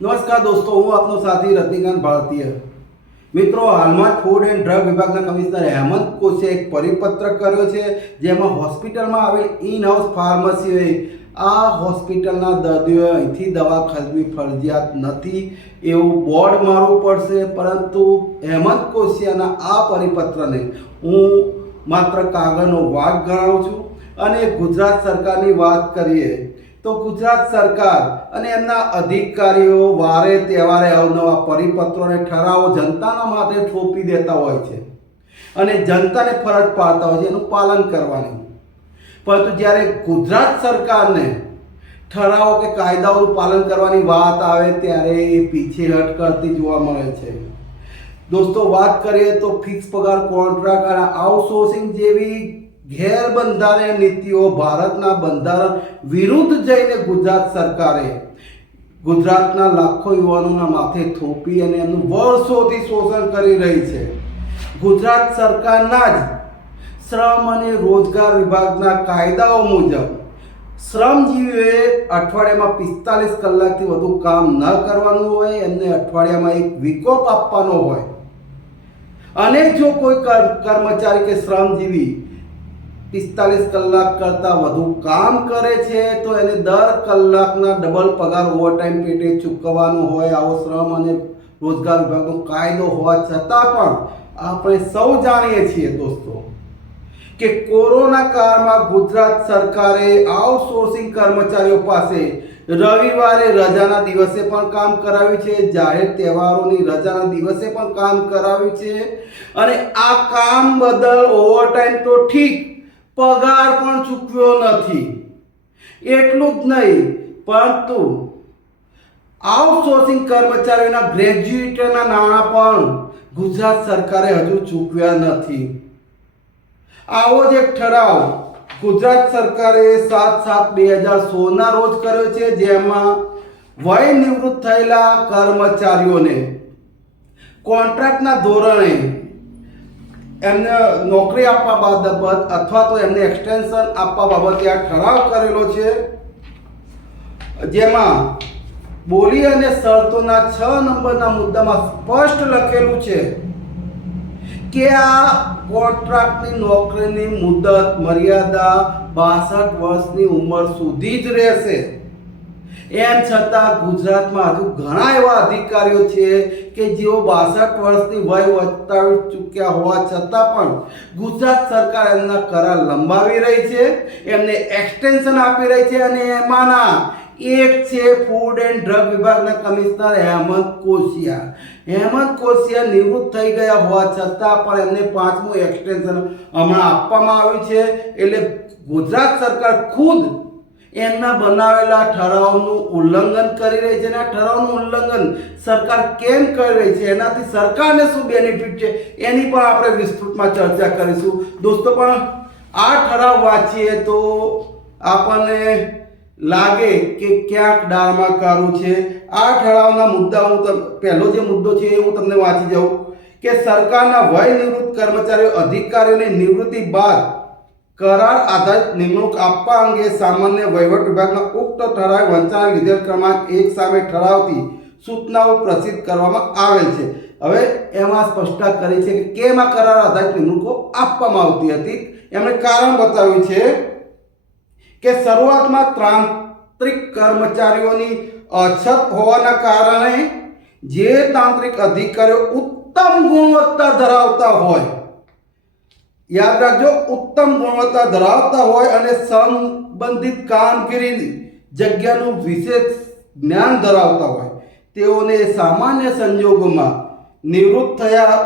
નમસ્કાર દોસ્તો, હું આપનો સાથી રજનીકાંત ભારતીય. મિત્રો, હાલમાં ફૂડ એન્ડ ડ્રગ વિભાગના કમિશનર હેમંત કોશે એક પરિપત્ર કર્યો છે, જેમાં હોસ્પિટલમાં આવેલ ઇન હાઉસ ફાર્મસીઓએ આ હોસ્પિટલના દર્દીઓએ અહીંથી દવા ખરીદવી ફરજિયાત નથી એવું બોર્ડ મારવું પડશે, પરંતુ હેમંત કોશિયાના આ પરિપત્રને હું માત્ર કાગળનો વાઘ ગણાવું છું. અને ગુજરાત સરકારની વાત કરીએ તો ગુજરાત સરકાર અને એમના અધિકારીઓ વારે તહેવારે અવનવા પરિપત્રોને ઠરાવો જનતાના માટે થોપી દેતા હોય છે. અને જનતાને ફરજ પાડતા હોય છે, એનું પાલન કરવાની. પરંતુ જ્યારે ગુજરાત સરકારને ઠરાવો કે કાયદાઓનું પાલન કરવાની વાત આવે ત્યારે એ પીછેહટ કરતી જોવા મળે છે. દોસ્તો, વાત કરીએ તો ફિક્સ પગાર, કોન્ટ્રાક્ટ અને આઉટસોર્સિંગ જેવી ગેરબંધારણીય નીતિઓ ભારતના બંધારણ વિરુદ્ધ જઈને ગુજરાત સરકારે ગુજરાતના લાખો યુવાનોના માથે થોપી અને એમનું વર્ષોથી શોષણ કરી રહી છે. ગુજરાત સરકારના જ શ્રમ અને રોજગાર વિભાગના કાયદાઓ મુજબ શ્રમજીવીઓએ અઠવાડિયામાં પિસ્તાલીસ કલાકથી વધુ કામ ન કરવાનું હોય, એમને અઠવાડિયામાં એક વિકોપ આપવાનો હોય. અને જો કોઈ કર્મચારી કે શ્રમજીવી પિસ્તાલીસ કલાક કરતાં વધુ કામ કરે છે, તો એને દર કલાકના ડબલ પગાર ઓવરટાઈમ પેટે ચૂકવવાનો હોય, આવો શ્રમ અને રોજગાર વિભાગનો કાયદો હોવા છતાં પણ આપણે સૌ જાણીએ છીએ દોસ્તો કે કોરોના કાળમાં ગુજરાત સરકારે આઉટસોર્સિંગ કર્મચારીઓ પાસે રવિવારે રજાના દિવસે પણ કામ કરાવ્યું છે, જાહેર તહેવારોની રજાના દિવસે પણ કામ કરાવ્યું છે અને આ કામ બદલ ઓવરટાઈમ તો ઠીક પગાર પણ ચૂકવ્યો નથી. એટલું જ નહીં, પરંતુ આઉટસોર્સિંગ કર્મચારીઓના ગ્રેજ્યુએટના નાણાં પણ ગુજરાત સરકારે હજુ ચૂકવ્યા નથી. આવો જ એક ઠરાવ ગુજરાત સરકારે સાત સાત બે હજાર સોળના રોજ કર્યો છે, જેમાં વય નિવૃત્ત થયેલા કર્મચારીઓને કોન્ટ્રાક્ટના ધોરણે એમને નોકરી આપવા બાબત અથવા તો એમને એક્સટેન્શન આપવા બાબતે આ ઠરાવ કરેલો છે. જેમાં બોલી અને શરતોના છ નંબરના મુદ્દામાં સ્પષ્ટ લખેલું છે કે આ કોન્ટ્રાક્ટની નોકરીની મુદત મર્યાદા બાસઠ વર્ષની ઉંમર સુધી જ રહેશે. એમ છતાં ગુજરાતમાં હજુ ઘણા એવા અધિકારીઓ છે કે જેઓ બાસઠ વર્ષની વય વટાવી ચૂક્યા હોવા છતાં પણ ગુજરાત સરકાર એમના કરાર લંબાવી રહી છે, એમને એક્સટેન્શન આપી રહી છે અને એમાંના એક છે ફૂડ એન્ડ ડ્રગ વિભાગના કમિશનર હેમંત કોશિયા. હેમંત કોશિયા નિવૃત્ત થઈ ગયા હોવા છતાં પણ એમને પાંચમું એક્સટેન્શન હમણાં આપવામાં આવ્યું છે, એટલે ગુજરાત સરકાર ખુદ એમના બનાવેલા ઠરાવનું ઉલ્લંઘન કરી રહી છે અને આ ઠરાવનું ઉલ્લંઘન સરકાર કેમ કરી રહી છે? એનાથી સરકારને શું બેનિફિટ છે? એની પણ આપણે વિસ્તૃતમાં ચર્ચા કરીશું. દોસ્તો, પણ આ ઠરાવ વાંચીએ તો આપણને લાગે કે ક્યાંક ડાળમાં છે. આ ઠરાવના મુદ્દા હું પહેલો જે મુદ્દો છે એ હું તમને વાંચી જાઉં કે સરકારના વય નિવૃત્ત કર્મચારીઓ અધિકારીઓની નિવૃત્તિ બાદ કરાર આધારિત નિમણૂક આપવા અંગે સામાન્ય વહીવટ વિભાગના ઉક્ત ઠરાવ વંચાણ લીધેલ ક્રમાંક એક સામે ઠરાવતી સૂચનાઓ પ્રસિદ્ધ કરવામાં આવેલ છે. હવે એમાં સ્પષ્ટતા કરી છે કે કેમ આ કરાર આધારિત નિમણૂકો આપવામાં આવતી હતી? એમણે કારણ બતાવ્યું છે કે શરૂઆતમાં તાંત્રિક કર્મચારીઓની અછત હોવાના કારણે જે તાંત્રિક અધિકારીઓ ઉત્તમ ગુણવત્તા ધરાવતા હોય યાદ રાખજો, ઉત્તમ ગુણવત્તા ધરાવતા હોય અને સંબંધિત કામગીરીની જગ્યાનું વિશેષ જ્ઞાન ધરાવતા હોય, તેઓને સામાન્ય સંજોગોમાં નિવૃત્ત થયા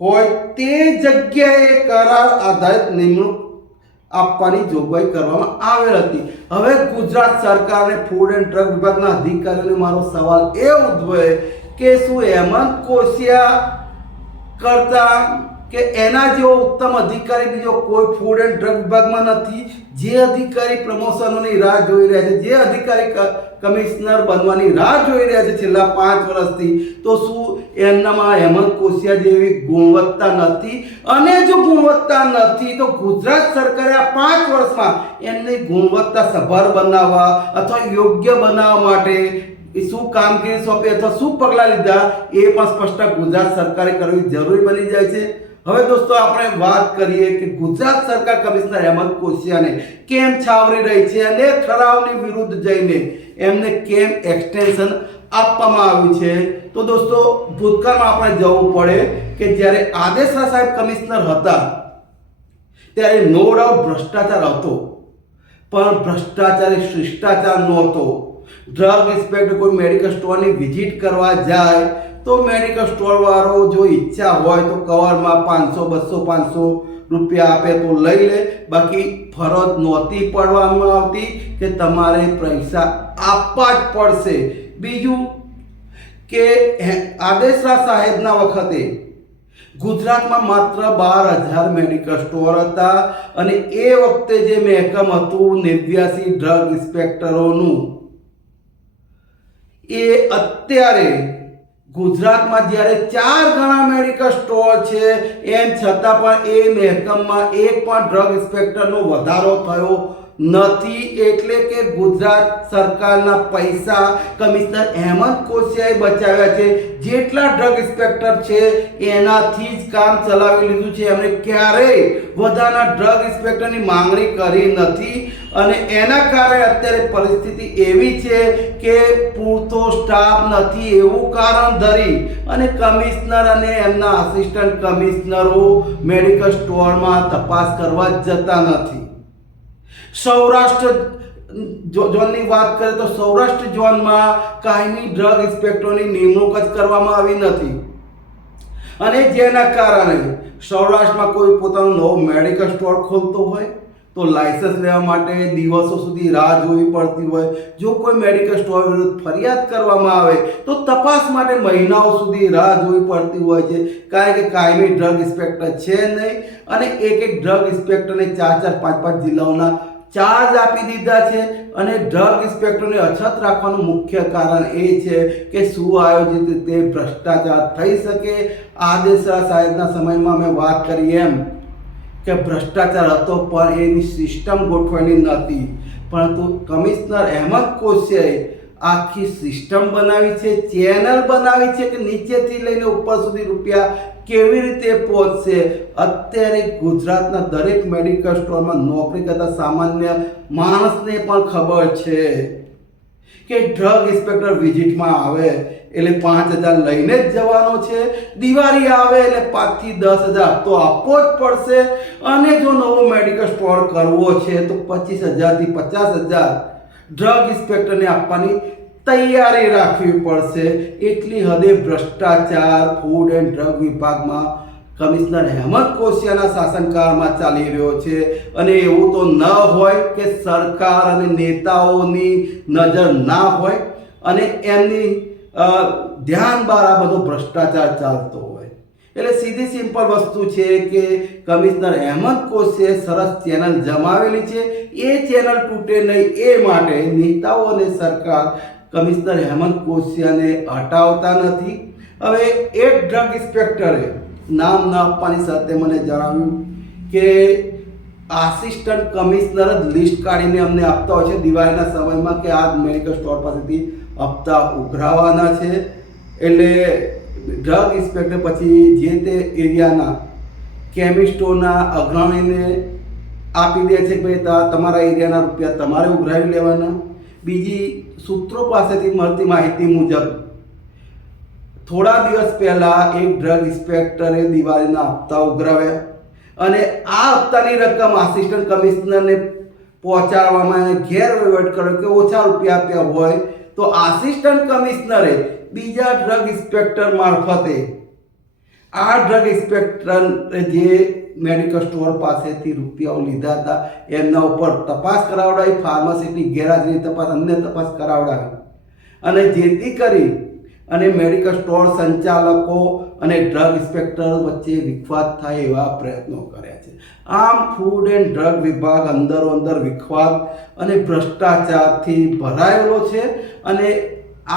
હોય તે જગ્યાએ કરાર આધારિત નિમણૂક આપવાની જોગવાઈ કરવામાં આવેલ હતી. હવે ગુજરાત સરકારને ફૂડ એન્ડ ડ્રગ વિભાગના અધિકારીઓને મારો સવાલ એ ઉદ્ભવે કે શું હેમંત કોશિયા કરતા કે એના જેવો ઉત્તમ અધિકારી બીજો કોઈ ફૂડ એન્ડ ડ્રગ વિભાગમાં નથી. જે અધિકારી પ્રમોશનોની રાહ જોઈ રહ્યા છે, જે અધિકારી કમિશનર બનવાની રાહ જોઈ રહ્યા છે છેલ્લા પાંચ વર્ષથી, તો શું એમનામાં હેમંત કોશિયા જેવી ગુણવત્તા નથી? અને જો ગુણવત્તા નથી, તો ગુજરાત સરકારે આ પાંચ વર્ષમાં એમની ગુણવત્તા સભર બનાવવા અથવા યોગ્ય બનાવવા માટે શું કામગીરી સોંપી અથવા શું પગલાં લીધા, એ પણ સ્પષ્ટ ગુજરાત સરકારે કરવી જરૂરી બની જાય છે. હવે દોસ્તો આપણે વાત કરીએ કે ગુજરાત સરકાર કમિશનર હેમંત કોશિયાને કેમ છાવરી રહી છે અને ઠરાવની વિરુદ્ધ જઈને એમને કેમ એક્સટેન્શન આપવામાં આવ્યું છે? તો દોસ્તો, ભૂતકાળમાં આપણે જવું પડે કે જ્યારે આદેશરા સાહેબ કમિશનર હતા, ત્યારે નો ડાઉટ ભ્રષ્ટાચાર હતો. પણ ભ્રષ્ટાચાર એ શિષ્ટાચાર નહોતો. ડ્રગ ઇન્સ્પેક્ટર કોઈ મેડિકલ સ્ટોરની વિઝિટ કરવા જાય તો મેડિકલ સ્ટોર વાળો જો ઈચ્છા હોય તો કવરમાં પાંચસો, બસો, પાંચસો રૂપિયા આપે તો લઈ લે. બાકી ફરજ નહોતી પડવામાં આવતી કે તમારે પૈસા આપવા જ પડશે. બીજું કે આદેશરા સાહેબના વખતે ગુજરાતમાં માત્ર બાર હજાર મેડિકલ સ્ટોર હતા અને એ વખતે જે મહેકમ હતું નેવ્યાસી ડ્રગ ઇન્સ્પેક્ટરોનું એ અત્યારે ગુજરાતમાં જ્યારે ચાર ઘણા મેડિકલ સ્ટોર છે, એમ છતાં પણ એ મહેકમમાં એક પણ ડ્રગ ઇન્સ્પેક્ટરનો વધારો થયો નથી એટલે કે ગુજરાત સરકારના પૈસા કમિશનર હેમંત કોશિયાએ બચાવ્યા છે. જેટલા ડ્રગ ઇન્સ્પેક્ટર છે, એનાથી જ કામ ચલાવી લીધું છે. એમણે ક્યારેય વધારાના ડ્રગ ઇન્સ્પેક્ટરની માંગણી કરી નથી. અને એના કારણે અત્યારે પરિસ્થિતિ એવી છે કે પૂરતો સ્ટાફ નથી એવું કારણ ધરી અને કમિશનર અને એમના આસિસ્ટન્ટ કમિશનરો મેડિકલ સ્ટોરમાં તપાસ કરવા જતા નથી. સૌરાષ્ટ્ર ઝોનની વાત કરીએ તો સૌરાષ્ટ્ર ઝોનમાં કાયમી ડ્રગ ઇન્સ્પેક્ટરોની નિમણૂક જ કરવામાં આવી નથી. અને જેના કારણે સૌરાષ્ટ્રમાં કોઈ પોતાનો નવો મેડિકલ સ્ટોર ખોલતો હોય, તો લાયસન્સ લેવા માટે દિવસો સુધી રાહ જોવી પડતી હોય. જો કોઈ મેડિકલ સ્ટોર વિરુદ્ધ ફરિયાદ કરવામાં આવે, તો તપાસ માટે મહિનાઓ સુધી રાહ જોવી પડતી હોય છે. કારણ કે કાયમી ડ્રગ ઇન્સ્પેક્ટર છે નહીં, અને એક એક ડ્રગ ઇન્સ્પેક્ટરને ચાર ચાર પાંચ પાંચ જિલ્લાઓના ચાર્જ આપી દીધા છે અને ડ્રગ ઇન્સ્પેક્ટરને અછત રાખવાનું મુખ્ય કારણ એ છે કે સુઆયોજિત રીતે ભ્રષ્ટાચાર થઈ શકે? આદેશરા સાહેબના સમયમાં મેં વાત કરી એમ કે ભ્રષ્ટાચાર હતો, પણ એની સિસ્ટમ ગોઠવેલી નહોતી. પરંતુ કમિશનર અહેમદ કોશિયાએ આખી સિસ્ટમ બનાવી છે, ચેનલ બનાવી છે કે નીચેથી લઈને ઉપર સુધી રૂપિયા કેવી રીતે પહોંચશે? અત્યારે ગુજરાતના દરેક મેડિકલ સ્ટોરમાં નોકરી કરતા સામાન્ય માણસને પણ ખબર છે કે ડ્રગ ઇન્સ્પેક્ટર વિઝિટમાં આવે એટલે પાંચ હજાર લઈને જ જવાનો છે. દિવાળી આવે એટલે પાંચથી દસ હજાર તો આપવો જ પડશે. અને જો નવો મેડિકલ સ્ટોર કરવો છે તો પચીસ હજારથી પચાસ હજાર ડ્રગ ઇન્સ્પેક્ટરને આપવાની તૈયારી રાખવી પડશે. એટલી હદે ભ્રષ્ટાચાર ફૂડ એન્ડ ડ્રગ વિભાગમાં કમિશનર હેમંત કોશિયાના શાસનકાળમાં ચાલી રહ્યો છે. અને એવું તો ન હોય કે સરકાર અને નેતાઓની નજર ના હોય અને એમની ધ્યાન બહાર આ બધો ભ્રષ્ટાચાર ચાલતો હોય. એટલે સીધી સિમ્પલ વસ્તુ છે કે કમિશનર હેમંત કોશિયાએ સરસ ચેનલ જમાવેલી છે. એ ચેનલ તૂટે નહીં, એ માટે નેતાઓ અને સરકાર કમિશનર હેમંત કોશિયાને હટાવતા નથી. હવે એક ડ્રગ ઇન્સ્પેક્ટરે નામ ન આપવાની સાથે મને જણાવ્યું કે આસિસ્ટન્ટ કમિશનર જ લિસ્ટ કાઢીને અમને આપતા હોય છે. દિવાળીના સમયમાં કે આ મેડિકલ સ્ટોર પાસેથી હપ્તા ઉઘરાવવાના છે. એટલે ડ્રગ ઇન્સ્પેક્ટર પછી જે તે એરિયાના કેમિસ્ટોના અગ્રણીને આપી દે છે કે ભાઈ તમારા એરિયાના રૂપિયા તમારે ઉઘરાવી લેવાના. બીજી સૂત્રો પાસેથી મળતી માહિતી મુજબ, થોડા દિવસ પહેલા એક ડ્રગ ઇન્સ્પેક્ટરે દિવાળીના હપ્તા ઉઘરાવ્યા અને આ હપ્તાની રકમ આસિસ્ટન્ટ કમિશનરને પહોંચાડવામાં ગેરવહીવટ કર્યો કે ઓછા રૂપિયા આપ્યા હોય તો આસિસ્ટન્ટ કમિશનરે બીજા ડ્રગ ઇન્સ્પેક્ટર મારફતે આ ડ્રગ ઇન્સ્પેક્ટર જે મેડિકલ સ્ટોર પાસેથી રૂપિયાઓ લીધા હતા. એમના ઉપર તપાસ કરાવડાવી ફાર્મસીની ગેરહાજરી તપાસ, અન્ય તપાસ કરાવડાવી. અને જેથી કરી અને મેડિકલ સ્ટોર સંચાલકો અને ડ્રગ ઇન્સ્પેક્ટર વચ્ચે વિખવાદ થાય એવા પ્રયત્નો કર્યા છે. આમ ફૂડ એન્ડ ડ્રગ વિભાગ અંદરો અંદર વિખવાદ અને ભ્રષ્ટાચારથી ભરાયેલો છે અને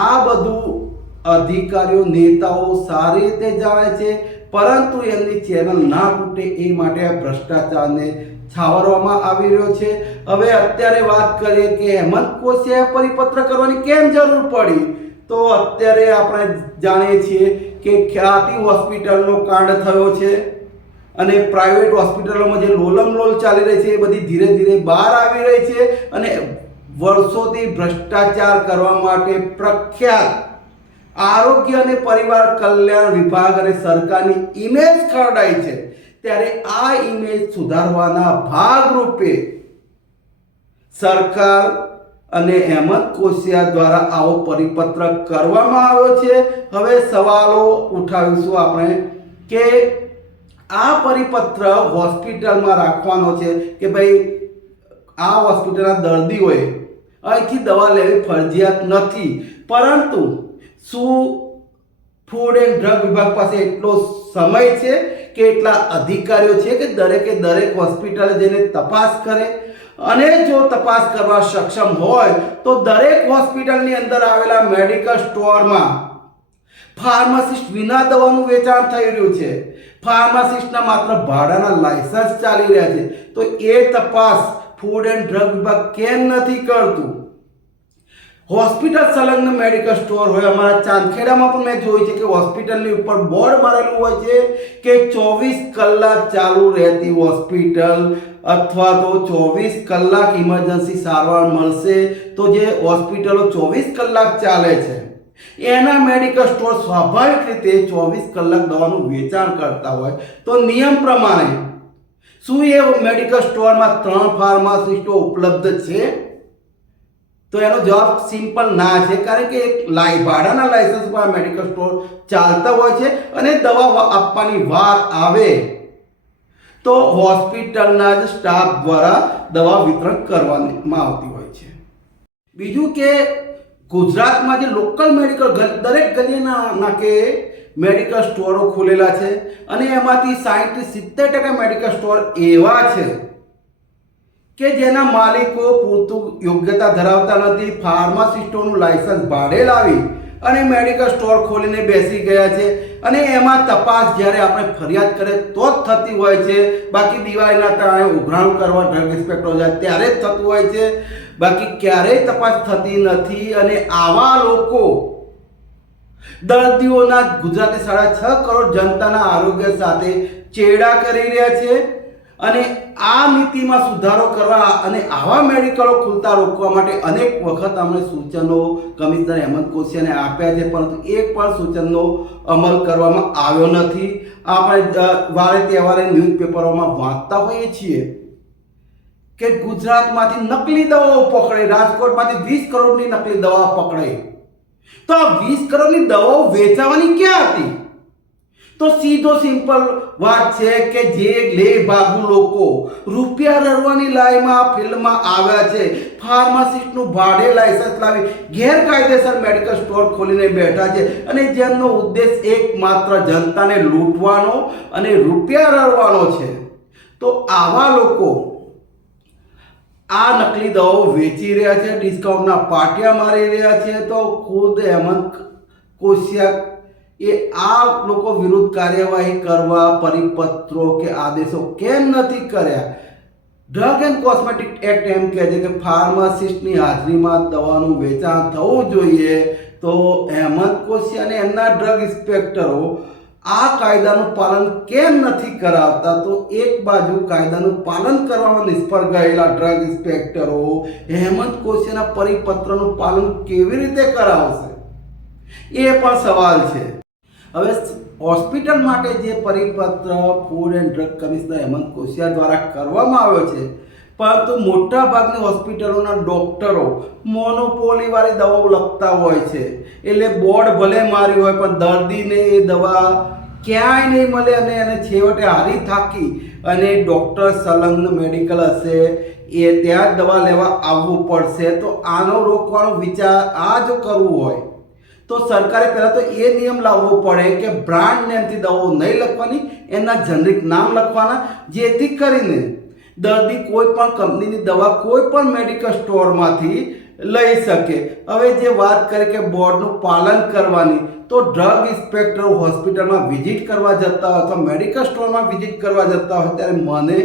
આ બધું અધિકારીઓ, નેતાઓ સારી રીતે જાણે છે પરંતુ એમની ચેનલ ના તૂટે એ માટે આ ભ્રષ્ટાચારને છાવરવામાં આવી રહ્યો છે. હવે અત્યારે વાત કરીએ કે હેમંત કોશિયાએ પરિપત્ર કરવાની કેમ જરૂર પડી? તો અત્યારે આપણે જાણીએ છીએ કે ખ્યાતિ હોસ્પિટલનો કાંડ થયો છે અને પ્રાઇવેટ હોસ્પિટલોમાં જે લોલમ લોલ ચાલી રહી છે એ બધી ધીરે ધીરે બહાર આવી રહી છે અને વર્ષોથી ભ્રષ્ટાચાર કરવા માટે પ્રખ્યાત આરોગ્ય અને પરિવાર કલ્યાણ વિભાગ અને સરકારની ઇમેજ ખરડાઈ છે. ત્યારે આ ઇમેજ સુધારવાના ભાગરૂપે સરકાર અને અહેમદ કોશિયા દ્વારા આવો પરિપત્ર કરવામાં આવ્યો છે. હવે સવાલો ઉઠાવીશું આપણે કે આ પરિપત્ર હોસ્પિટલમાં રાખવાનો છે કે ભાઈ આ હોસ્પિટલના દર્દીઓએ અહીંથી દવા લેવી ફરજિયાત નથી. પરંતુ શું ફૂડ એન્ડ ડ્રગ વિભાગ પાસે એટલો સમય છે કે એટલા અધિકારીઓ છે કે દરેકે દરેક હોસ્પિટલે જઈને તપાસ કરે? અને જો તપાસ કરવા સક્ષમ હોય, તો દરેક હોસ્પિટલની અંદર આવેલા મેડિકલ સ્ટોરમાં ફાર્માસિસ્ટ વિના દવાનું વેચાણ થઈ રહ્યું છે. ફાર્માસિસ્ટના માત્ર ભાડાના લાયસન્સ ચાલી રહ્યા છે. તો એ તપાસ ફૂડ એન્ડ ડ્રગ વિભાગ કેમ નથી કરતું? હોસ્પિટલ સંલગ્ન મેડિકલ સ્ટોર હોય અમારા ચાંદખેડામાં પણ મેં જોયું છે કે હોસ્પિટલની ઉપર બોર્ડ મારેલું હોય છે કે ચોવીસ કલાક ચાલુ રહેતી હોસ્પિટલ અથવા તો ચોવીસ કલાક ઇમરજન્સી સારવાર મળશે તો જે હોસ્પિટલો ચોવીસ કલાક ચાલે છે. એના મેડિકલ સ્ટોર સ્વાભાવિક રીતે ચોવીસ કલાક દવાનું વેચાણ કરતા હોય તો નિયમ પ્રમાણે શું એ મેડિકલ સ્ટોરમાં ત્રણ ફાર્માસિસ્ટો ઉપલબ્ધ છે? તો એનો જવાબ સિમ્પલ ના છે, કારણ કે એક લાઈ ભાડાના લાયસન્સ પર મેડિકલ સ્ટોર ચાલતા હોય છે અને દવા આપવાની વાર આવે. તો હોસ્પિટલના જ સ્ટાફ દ્વારા દવા વિતરણ કરવામાં આવતી હોય છે. બીજું કે ગુજરાતમાં જે લોકલ મેડિકલ દરેક ગલીના નાકે મેડિકલ સ્ટોરો ખુલેલા છે અને એમાંથી સાહીઠથી સિત્તેર ટકા મેડિકલ સ્ટોર એવા છે. કે જેના માલિકો પૂરતું યોગ્યતા ધરાવતા નથી, ફાર્માસિસ્ટોનું લાયસન્સ ભાડે લાવી અને મેડિકલ સ્ટોર ખોલીને બેસી ગયા છે અને એમાં તપાસ જ્યારે આપણે ફરિયાદ કરે તો જ થતી હોય છે. બાકી દિવાળીના ટાણે ઉઘરાણું કરવા ડ્રગ ઇન્સ્પેક્ટર જાય ત્યારે જ થતું હોય છે. બાકી ક્યારેય તપાસ થતી નથી અને આવા લોકો દર્દીઓના ગુજરાતની સાડા છ કરોડ જનતાના આરોગ્ય સાથે ચેડા કરી રહ્યા છે. અને આ નીતિમાં સુધારો કરવા અને આવા મેડિકલો ખુલતા રોકવા માટે અનેક વખત અમને સૂચનો કમિશનર હેમંત કોશિયાને આપ્યા છે, પરંતુ એક પણ સૂચનનો અમલ કરવામાં આવ્યો નથી. આપણે વારે તહેવારે ન્યૂઝપેપરોમાં વાંચતા હોઈએ છીએ કે ગુજરાતમાંથી નકલી દવાઓ પકડે, રાજકોટમાંથી વીસ કરોડની નકલી દવા પકડે. તો આ વીસ કરોડની દવાઓ વેચાવાની ક્યાં હતી? તો સીધો સિમ્પલ વાત છે કે જે લે ભાગુ લોકો રૂપિયા રડવાની લાઈમાં ફિલ્ડમાં આવ્યા છે. ફાર્માસિસ્ટનું ભાડે લાયસન્સ લાવી ગેરકાયદેસર મેડિકલ સ્ટોર ખોલીને બેઠા છે. અને જેમનો ઉદ્દેશ એકમાત્ર જનતાને લૂંટવાનો અને રૂપિયા રડવાનો છે. તો આવા લોકો આ નકલી દવાઓ વેચી રહ્યા છે ડિસ્કાઉન્ટના પાટિયા મારી રહ્યા છે. તો ખુદ હેમંત કોશિયા એ આ લોકો વિરુદ્ધ કાર્યવાહી કરવા, પરિપત્રો કે આદેશો કેમ નથી કર્યા? ડ્રગ એન્ડ કોસ્મેટિક એક્ટ એમ કહે છે કે ફાર્માસિસ્ટની હાજરીમાં દવાનું વેચાણ થવું જોઈએ તો અહેમદ કોશિયા અને એમના ડ્રગ ઇન્સ્પેક્ટરો આ કાયદાનું પાલન કેમ નથી કરાવતા? તો એક બાજુ કાયદાનું પાલન કરવામાં નિષ્ફળ ગયેલા ડ્રગ ઇન્સ્પેક્ટરો હેમંત કોશીના પરિપત્રનું પાલન કેવી રીતે કરાવશે? એ પણ સવાલ છે. હવે હોસ્પિટલ માટે જે પરિપત્ર food and drug commissioner Hemant Koshiya દ્વારા કરવામાં આવ્યો છે, પરંતુ મોટા ભાગની હોસ્પિટલોના ડોક્ટરો મોનોપોલીવાળી દવાઓ લખતા હોય છે. એટલે બોર્ડ ભલે માર્યું હોય, પણ દર્દીને એ દવા ક્યાંય નહીં મળે અને એને છેવટે હારી થાકી અને ડૉક્ટર સંલગ્ન મેડિકલ હશે, એ ત્યાં જ દવા લેવા આવવું પડશે. તો આનો રોકવાનો વિચાર આ જો કરવું હોય. તો સરકારે પહેલાં તો એ નિયમ લાવવો પડે કે બ્રાન્ડ નેમથી દવાઓ નહીં લખવાની, એના જનરિક નામ લખવાના, જેથી કરીને દર્દી કોઈ પણ કંપનીની દવા કોઈ પણ મેડિકલ સ્ટોરમાંથી લઈ શકે. હવે જે વાત કરી કે બોર્ડનું પાલન કરવાની, તો ડ્રગ ઇન્સ્પેક્ટર હોસ્પિટલમાં વિઝિટ કરવા જતા હોય, અથવા મેડિકલ સ્ટોરમાં વિઝિટ કરવા જતા હોય, ત્યારે મને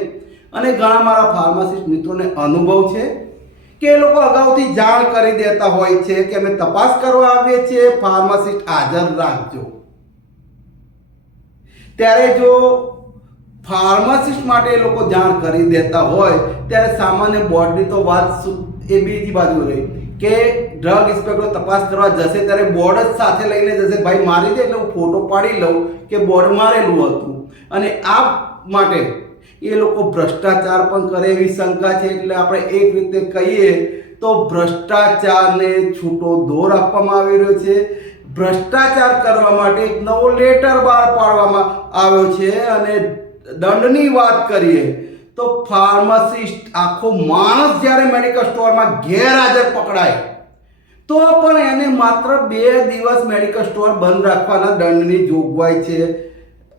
અને ઘણા મારા ફાર્માસિસ્ટ મિત્રોને અનુભવ છે. કે એ લોકો અગાઉથી જાણ કરી દેતા હોય છે કે અમે તપાસ કરવા આવીએ છીએ, ફાર્માસિસ્ટ હાજર રાખજો. ત્યારે જો ફાર્માસિસ્ટ માટે એ લોકો જાણ કરી દેતા હોય, ત્યારે સામાન્ય બોર્ડની તો વાત એ બીજી બાજુ રહી કે ડ્રગ ઇન્સ્પેક્ટર તપાસ કરવા જશે ત્યારે બોર્ડ જ સાથે લઈને જશે, ભાઈ, મારી દે એટલે હું ફોટો પાડી લઉં કે બોર્ડ મારેલું હતું. અને આ માટે એ લોકો ભ્રષ્ટાચાર પણ કરે એવી શંકા છે એટલે આપણે એક રીતે કહીએ તો ભ્રષ્ટાચારને છૂટો દોર આપવામાં આવી રહ્યો છે. ભ્રષ્ટાચાર કરવા માટે એક નવો લેટર બહાર પાડવામાં આવ્યો છે અને દંડની વાત કરીએ તો ફાર્માસિસ્ટ આખો માણસ જ્યારે મેડિકલ સ્ટોરમાં ગેરહાજર પકડાય, તો પણ એને માત્ર બે દિવસ મેડિકલ સ્ટોર બંધ રાખવાના દંડની જોગવાઈ છે.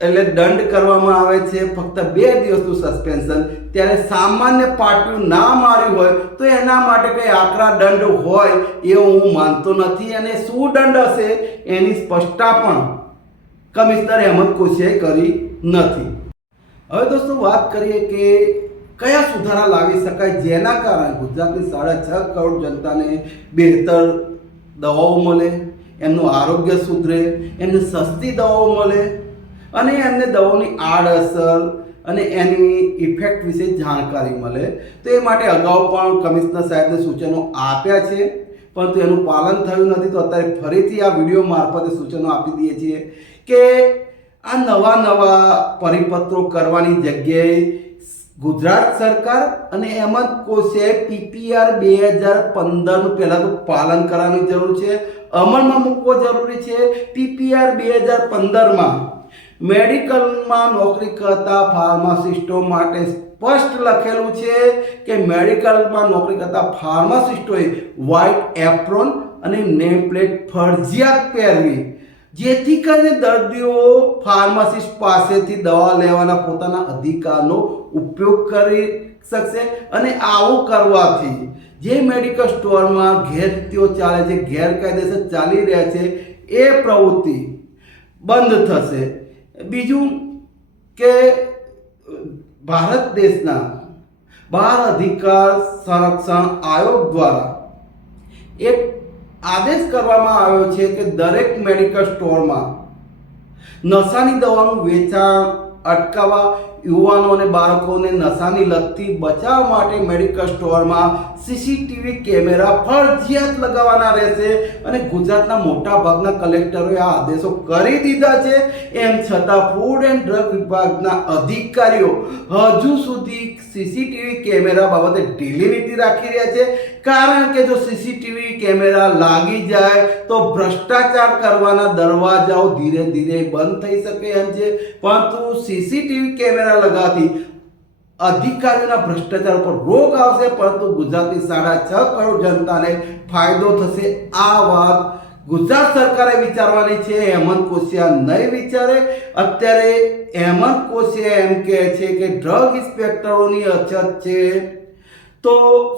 એટલે દંડ કરવામાં આવે છે. ફક્ત બે દિવસનું સસ્પેન્શન ત્યારે સામાન્ય પાટિયું ના માર્યું હોય તો એના માટે કંઈ આકરા દંડ હોય એ હું માનતો નથી. અને શું દંડ હશે એની સ્પષ્ટતા પણ કમિશનર અહેમદ કોશીએ કરી નથી. હવે દોસ્તો વાત કરીએ કે કયા સુધારા લાવી શકાય જેના કારણે ગુજરાતની સાડા છ કરોડ જનતાને બહેતર દવાઓ મળે, એમનું આરોગ્ય સુધરે, એમને સસ્તી દવાઓ મળે અને એમને દવાઓની આડઅસર અને એની ઇફેક્ટ વિશે જાણકારી મળે. તો એ માટે અગાઉ પણ કમિશનર સાહેબને સૂચનો આપ્યા છે. પરંતુ એનું પાલન થયું નથી, તો અત્યારે ફરીથી આ વીડિયો મારફતે સૂચનો આપી દઈએ છીએ કે આ નવા નવા પરિપત્રો કરવાની જગ્યાએ ગુજરાત સરકાર અને એમાં કોશે પીપીઆર બે હજાર પંદરનું પહેલાં તો પાલન કરવાની જરૂર છે. અમલમાં મૂકવો જરૂરી છે. પીપીઆર બે હજાર પંદરમાં મેડિકલમાં નોકરી કરતા ફાર્માસિસ્ટો માટે સ્પષ્ટ લખેલું છે કે મેડિકલમાં નોકરી કરતા ફાર્માસિસ્ટોએ વ્હાઇટ એપ્રોન અને નેમ પ્લેટ ફરજિયાત પહેરવી. જેથી કરીને દર્દીઓ ફાર્માસિસ્ટ પાસેથી દવા લેવાના પોતાના અધિકારનો ઉપયોગ કરી શકશે અને આવું કરવાથી જે મેડિકલ સ્ટોરમાં ગેરરીતિઓ ચાલે છે, ગેરકાયદેસર ચાલી રહ્યા છે, એ પ્રવૃત્તિ બંધ થશે. બીજું કે, ભારત દેશના બાળ અધિકાર સંરક્ષણ આયોગ દ્વારા એક આદેશ કરવામાં આવ્યો છે કે દરેક મેડિકલ સ્ટોરમાં નશાની દવાનું વેચાણ, અટકાવવા યુવાનો અને બાળકોને નશાની લતથી બચાવવા માટે મેડિકલ સ્ટોરમાં સીસીટીવી કેમેરા ફરજિયાત લગાવવાના રહેશે અને ગુજરાતના મોટા ભાગના કલેક્ટરોએ આ આદેશો કરી દીધા છે. એમ છતાં ફૂડ એન્ડ ડ્રગ વિભાગના અધિકારીઓ હજુ સુધી સીસીટીવી કેમેરા બાબતે ઢીલી રાખી રહ્યા છે. કારણ કે જો સીસીટીવી કેમેરા લાગી જાય તો ભ્રષ્ટાચાર કરવાના દરવાજાઓ ધીરે ધીરે બંધ થઈ શકે એમ છે. પરંતુ સીસીટીવી કેમેરા લગાવતી અધિકારીઓના ભ્રષ્ટાચાર પર રોક આવશે, પરંતુ ગુજરાતની સાડા છ કરોડ જનતાને ફાયદો થશે આ વાત ગુજરાત સરકારે વિચારવાની છે. હેમંત કોશિયા નહીં વિચારે. અત્યારે હેમંત કોશિયા એમ કહે છે કે ડ્રગ ઇન્સ્પેક્ટરોની અછત છે. તો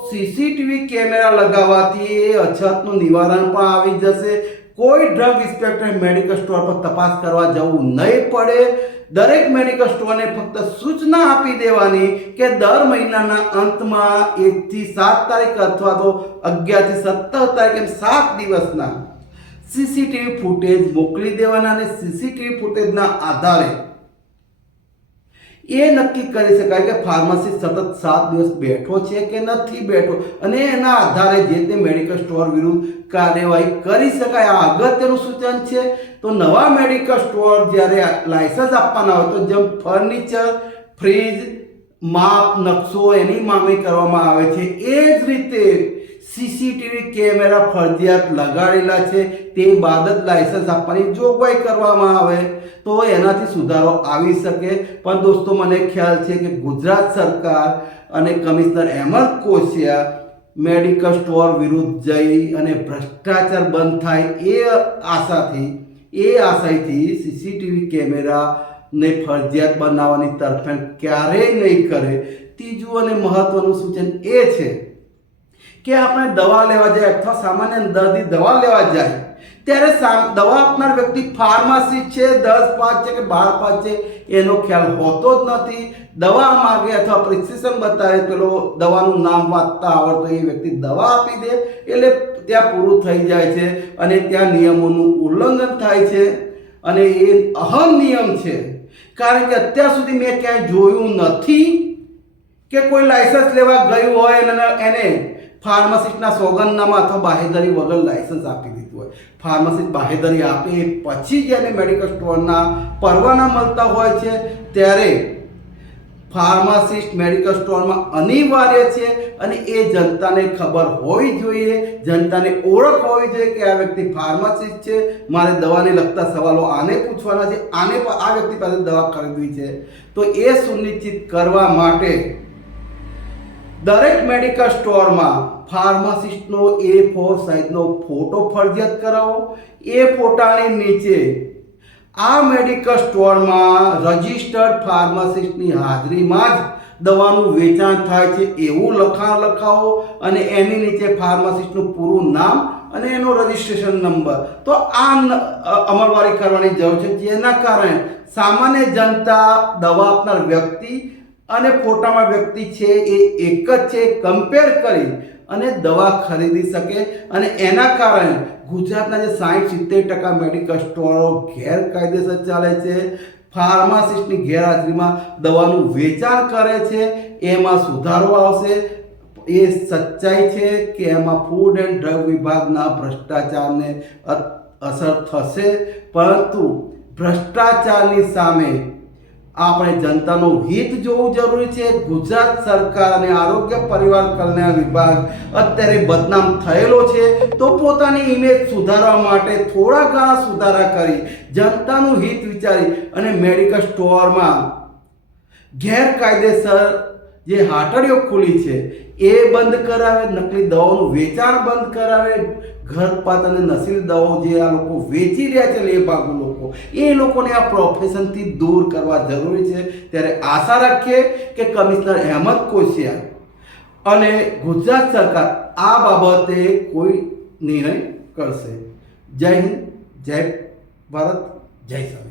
સીસીટીવી કેમેરા લગાવવાથી એ અછતનું નિવારણ પણ આવી જશે. કોઈ ડ્રગ ઇન્સ્પેક્ટર મેડિકલ સ્ટોર પર તપાસ કરવા જવું નહીં પડે. દરેક મેડિકલ સ્ટોરને ફક્ત સૂચના આપી દેવાની કે દર મહિનાના અંતમાં એકથી સાત તારીખ અથવા તો અગિયારથી સત્તર તારીખ એમ સાત દિવસના સીસીટીવી ફૂટેજ મોકલી દેવાના અને સીસીટીવી ફૂટેજના આધારે એ નક્કી કરી શકાય કે ફાર્મસી સતત સાત દિવસ બેઠો છે કે નથી બેઠો અને એના આધારે જે તે મેડિકલ સ્ટોર વિરુદ્ધ કાર્યવાહી કરી શકાય. આ અગત્યનું સૂચન છે. તો નવા મેડિકલ સ્ટોર જ્યારે લાયસન્સ આપવાના હોય તો જેમ ફર્નિચર ફ્રીજ માપ, નકશો એની માંગણી કરવામાં આવે છે. એ જ રીતે સીસીટીવી કેમેરા ફરજિયાત લગાડેલા છે, તે બાદ જ લાયસન્સ આપવાની જોગવાઈ કરવામાં આવે. તો એનાથી સુધારો આવી શકે. પણ દોસ્તો, મને ખ્યાલ છે કે ગુજરાત સરકાર અને commissioner Ahmed Koshiya medical store વિરુદ્ધ જઈ અને ભ્રષ્ટાચાર બંધ થાય એ આશાથી એ આશાથી સીસીટીવી કેમેરા ને ફરજિયાત બનાવવાની તરફેણ ક્યારેય નહીં કરે. ત્રીજું અને મહત્વનું સૂચન એ છે કે આપણે દવા લેવા જાય અથવા સામાન્ય દર્દી દવા લેવા જાય, ત્યારે દવા આપનાર વ્યક્તિ ફાર્માસી છે, દસ પાંચ છે કે બાર પાંચ છે, એનો ખ્યાલ હોતો જ નથી. દવા માગે અથવા પ્રિસ્ક્રિપ્શન બતાવે પેલો દવાનું નામ વાંચતા આવડતો એ વ્યક્તિ દવા આપી દે, એટલે ત્યાં પૂરું થઈ જાય છે અને ત્યાં નિયમોનું ઉલ્લંઘન થાય છે અને એ અહમ નિયમ છે. કારણ કે અત્યાર સુધી મેં ક્યાંય જોયું નથી કે કોઈ લાયસન્સ લેવા ગયું હોય અને એને ફાર્માસિસ્ટના સોગંદનામા અથવા બાહેધરી વગર લાયસન્સ આપી દીધું હોય. ફાર્માસિસ્ટ બાહેધરી આપે પછી જ્યારે મેડિકલ સ્ટોરના પરવાના મળતા હોય છે. ત્યારે ફાર્માસિસ્ટ મેડિકલ સ્ટોરમાં અનિવાર્ય છે અને એ જનતાને ખબર હોવી જોઈએ. જનતાને ઓળખ હોવી જોઈએ કે આ વ્યક્તિ ફાર્માસિસ્ટ છે. મારે દવાને લગતા સવાલો આને પૂછવાના છે, આને આ વ્યક્તિ પાસે દવા ખરીદવી છે. તો એ સુનિશ્ચિત કરવા માટે દરેક મેડિકલ સ્ટોરમાં ફાર્માસિસ્ટનો એ ફોર સાઇઝનો ફોટો ફરજિયાત કરાવો. એ ફોટાની નીચે આ મેડિકલ સ્ટોરમાં રજિસ્ટર્ડ ફાર્માસિસ્ટની હાજરીમાં જ દવાનું વેચાણ થાય છે એવું લખાણ લખાવો અને એની નીચે ફાર્માસિસ્ટનું પૂરું નામ અને એનો રજિસ્ટ્રેશન નંબર તો આ અમલવારી કરવાની જરૂર છે જેના કારણે સામાન્ય જનતા દવા આપનાર વ્યક્તિ અને ફોટામાં વ્યક્તિ છે એ એક જ છે કમ્પેર કરી અને દવા ખરીદી શકે અને એના કારણે ગુજરાતના જે સાઠ સિત્તેર ટકા મેડિકલ સ્ટોરો ગેરકાયદેસર ચાલે છે ફાર્માસિસ્ટની ગેરહાજરીમાં દવાનું વેચાણ કરે છે, એમાં સુધારો આવશે. એ સચ્ચાઈ છે કે એમાં ફૂડ એન્ડ ડ્રગ વિભાગના ભ્રષ્ટાચારને અસર થશે, પરંતુ ભ્રષ્ટાચારની સામે આપણે જનતાનું હિત જોવું જરૂરી છે. ગુજરાત સરકાર અને આરોગ્ય પરિવાર કલ્યાણ વિભાગ અત્યારે બદનામ થયેલો છે. તો પોતાની ઇમેજ સુધારવા માટે થોડા ઘણા સુધારા કરી, જનતાનું હિત વિચારી અને મેડિકલ સ્ટોરમાં ગેરકાયદેસર જે હાટડીઓ ખુલી છે, એ બંધ કરાવે, નકલી દવાઓનું વેચાણ બંધ કરાવે ઘરપાત અને નસીલ દવાઓ જે આ લોકો વેચી રહ્યા છે લેબાગુ લોકો, એ લોકોને આ પ્રોફેશનથી દૂર કરવા જરૂરી છે. ત્યારે આશા રાખીએ કે કમિશનર અહેમદ કોશિયા અને ગુજરાત સરકાર આ બાબતે કોઈ નિર્ણય કરશે. જય હિન્દ, જય ભારત, જય સંવિધાન